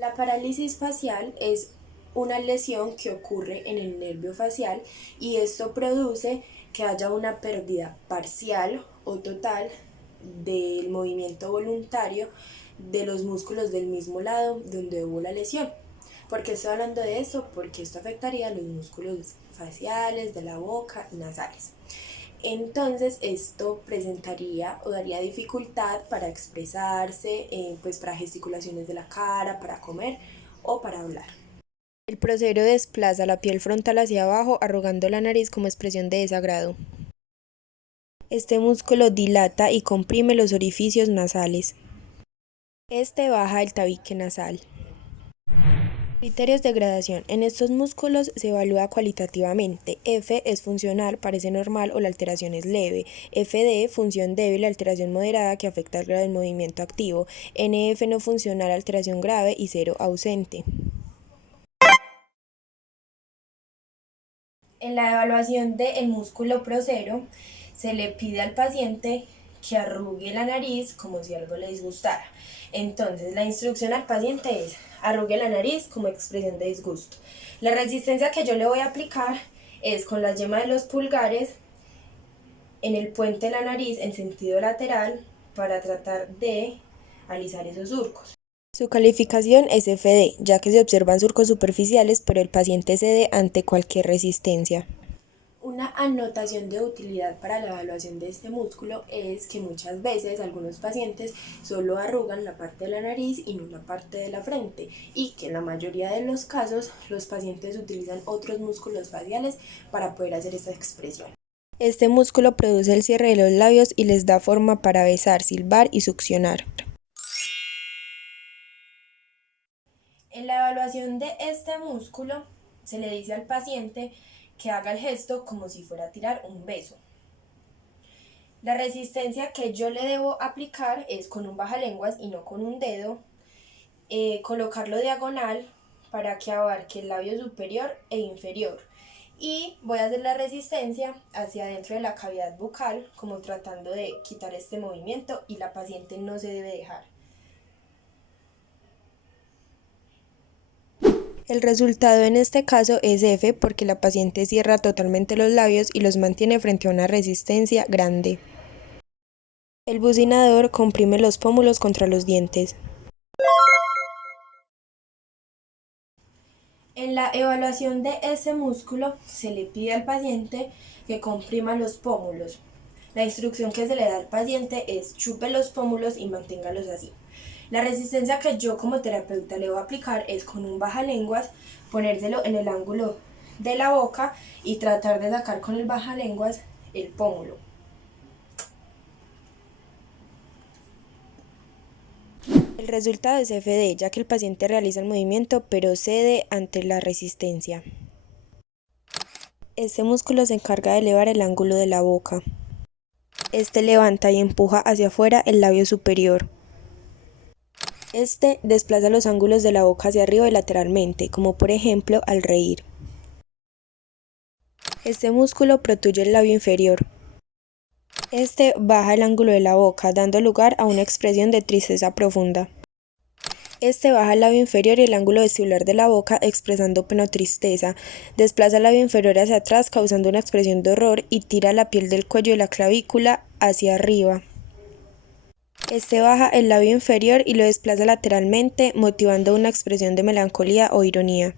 La parálisis facial es una lesión que ocurre en el nervio facial y esto produce que haya una pérdida parcial o total del movimiento voluntario de los músculos del mismo lado donde hubo la lesión. ¿Por qué estoy hablando de esto? Porque esto afectaría a los músculos faciales, de la boca y nasales. Entonces esto presentaría o daría dificultad para expresarse, pues para gesticulaciones de la cara, para comer o para hablar. El prosero desplaza la piel frontal hacia abajo, arrugando la nariz como expresión de desagrado. Este músculo dilata y comprime los orificios nasales. Este baja el tabique nasal. Criterios de gradación. En estos músculos se evalúa cualitativamente. F es funcional, parece normal o la alteración es leve. FD, función débil, alteración moderada que afecta el grado del movimiento activo. NF no funcional, alteración grave y 0 ausente. En la evaluación del músculo prosero se le pide al paciente que arrugue la nariz como si algo le disgustara. Entonces la instrucción al paciente es: arrugue la nariz como expresión de disgusto. La resistencia que yo le voy a aplicar es con la yema de los pulgares en el puente de la nariz en sentido lateral para tratar de alisar esos surcos. Su calificación es FD, ya que se observan surcos superficiales, pero el paciente cede ante cualquier resistencia. Una anotación de utilidad para la evaluación de este músculo es que muchas veces algunos pacientes solo arrugan la parte de la nariz y no la parte de la frente, y que en la mayoría de los casos los pacientes utilizan otros músculos faciales para poder hacer esta expresión. Este músculo produce el cierre de los labios y les da forma para besar, silbar y succionar. En la evaluación de este músculo se le dice al paciente que haga el gesto como si fuera a tirar un beso. La resistencia que yo le debo aplicar es con un bajalenguas y no con un dedo, colocarlo diagonal para que abarque el labio superior e inferior, y voy a hacer la resistencia hacia adentro de la cavidad bucal, como tratando de quitar este movimiento, y la paciente no se debe dejar. El resultado en este caso es F porque la paciente cierra totalmente los labios y los mantiene frente a una resistencia grande. El bucinador comprime los pómulos contra los dientes. En la evaluación de ese músculo se le pide al paciente que comprima los pómulos. La instrucción que se le da al paciente es: chupe los pómulos y manténgalos así. La resistencia que yo como terapeuta le voy a aplicar es con un bajalenguas, ponérselo en el ángulo de la boca y tratar de sacar con el bajalenguas el pómulo. El resultado es FD, ya que el paciente realiza el movimiento pero cede ante la resistencia. Este músculo se encarga de elevar el ángulo de la boca. Este levanta y empuja hacia afuera el labio superior. Este desplaza los ángulos de la boca hacia arriba y lateralmente, como por ejemplo al reír. Este músculo protruye el labio inferior. Este baja el ángulo de la boca, dando lugar a una expresión de tristeza profunda. Este baja el labio inferior y el ángulo vestibular de la boca, expresando pena o tristeza. Desplaza el labio inferior hacia atrás, causando una expresión de horror, y tira la piel del cuello y la clavícula hacia arriba. Este baja el labio inferior y lo desplaza lateralmente, motivando una expresión de melancolía o ironía.